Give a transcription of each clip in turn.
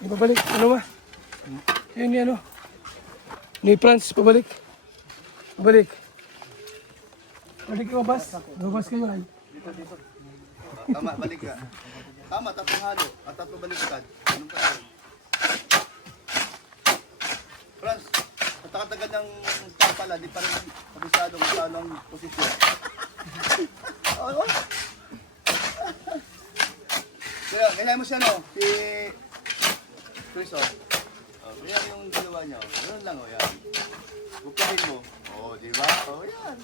Pabalik. Ano ba? Yun yan, ano? Ni Franz, pabalik. Pabalik. Balik ka, Bas. Lumabas kayo, ay. Tama, balik ka. Tama, tatlong halo. At tatlong baliktad. Anong pa yun? Franz, katakatagan ng star pala, di pa rin kabisado kung saan ang posisyon. Oo. Kaya, kaya mo siya, no? Si Chris, oh. Yan yung ginawa niya. Ganun lang, oh, yan. Bukahin mo. Oh, di ba? Oh, yan.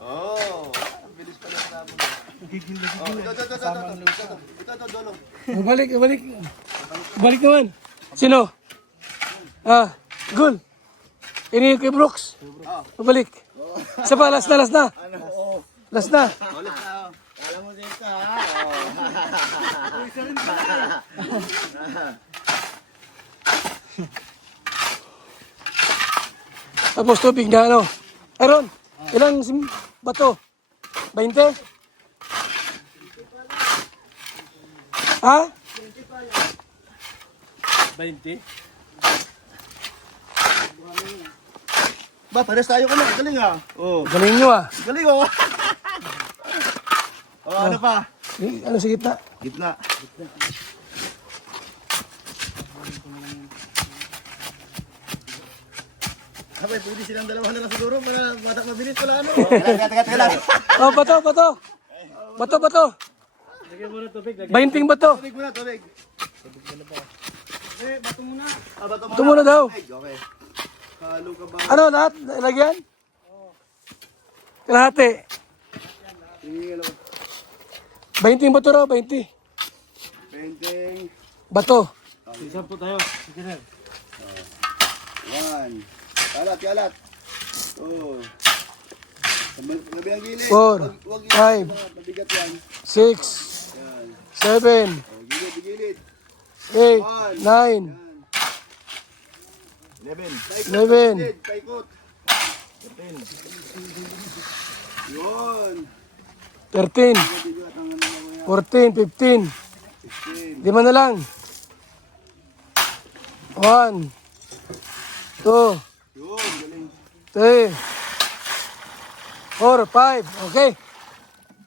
Oh, ang bilis pala sa mo. Oh, ito, dolo. Balik, balik. Balik naman. Sino? Ah, Gul. Ini kay Brooks. Pabalik. Isa pa, last na. Last na. Ulit na. Alam mo dito ha. Tapos tubig na ano. Aaron, ilang bato? 20? Ha? 20. Ba, pares tayo ka na. Galing ah. Oh. Galing nyo ah. Galing oh. Oh, ano pa? Ano sa gitna? Gitna. Abay, pwede silang dalawa na lang siguro para batak mabilis pala ano. Teka lang. Oh, bato. Bato. Lagyan mo na tubig. 20 bato. Tubig muna, tubig. Bato muna. Ah, bato Ito muna daw. Tubig, okay. Halo ka ba? Ano lahat? Lagyan? Kalahati. Sige, ano? 20 bato raw, 20. Painting. Bato. Isa po tayo. Sige na. 1. Kalat. Oh. Sabi ang gilid. 4, Wag 5, mabigat yan. 6, Yan. 7, Oh, gilid. 8, 9, 11. 11, Paikot. Yun. 13, Mabigat ang ano na yan. 14, 15. Lima na lang. 1, 2, Yun, galing. 3, 4, 5. Okay.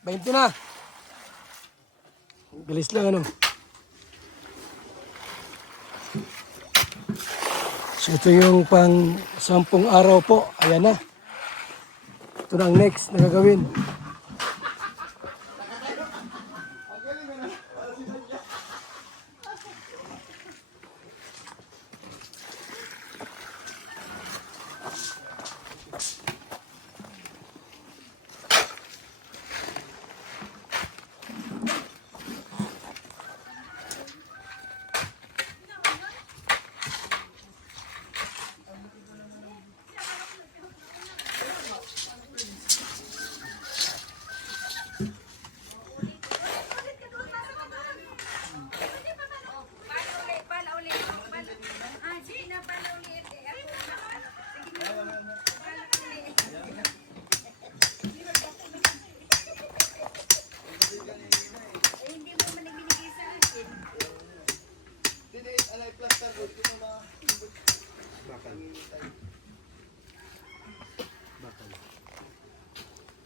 20 na. Bilis lang ano. So ito yung pang 10 araw po. Ayan na. Ito na ang next na gagawin.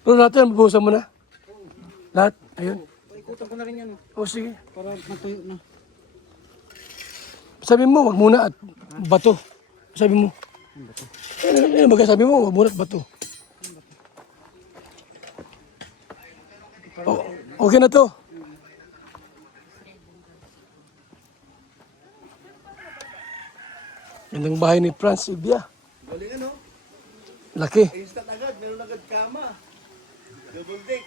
Pero natin, bubuhusan mo na. Lahat. Ayun. Ikutan ko na rin yan. O sige. Para matuyo na. Sabi mo, wag muna at bato. Sabi mo. Ano ba sabi mo, wag muna at bato. Okay na to. Yan ang bahay ni Franz Ubia. Galing ano? Laki. Instant agad. Meron agad kama. Double deck.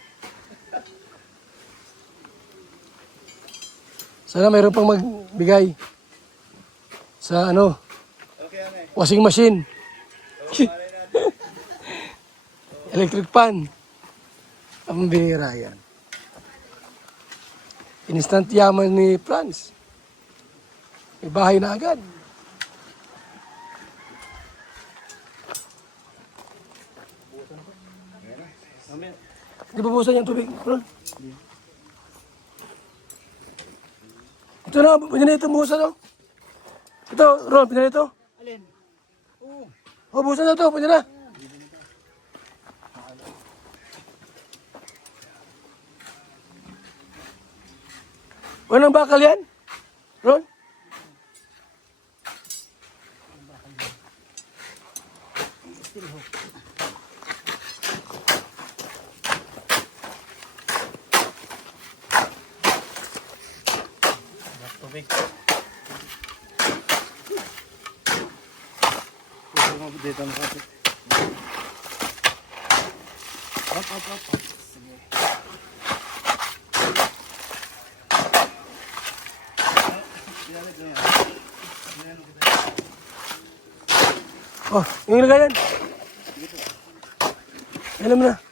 Sana mayroon pang magbigay sa ano, Okay, ane. washing machine. Electric pan. Ang bihira yan. Instant yaman ni Franz. May bahay na agad. Di ba busan yung tubig? Ron? Ito na, pwede na itong busan, no? Ito, Ron, pwede na ito. Alin? Oo. Oh, busan na ito, pwede na. Walang bakal yan? Ron? Tubig. Puso mo dito na kapit. Up. Sige. Oh, yung ilagay yan. Alam mo na.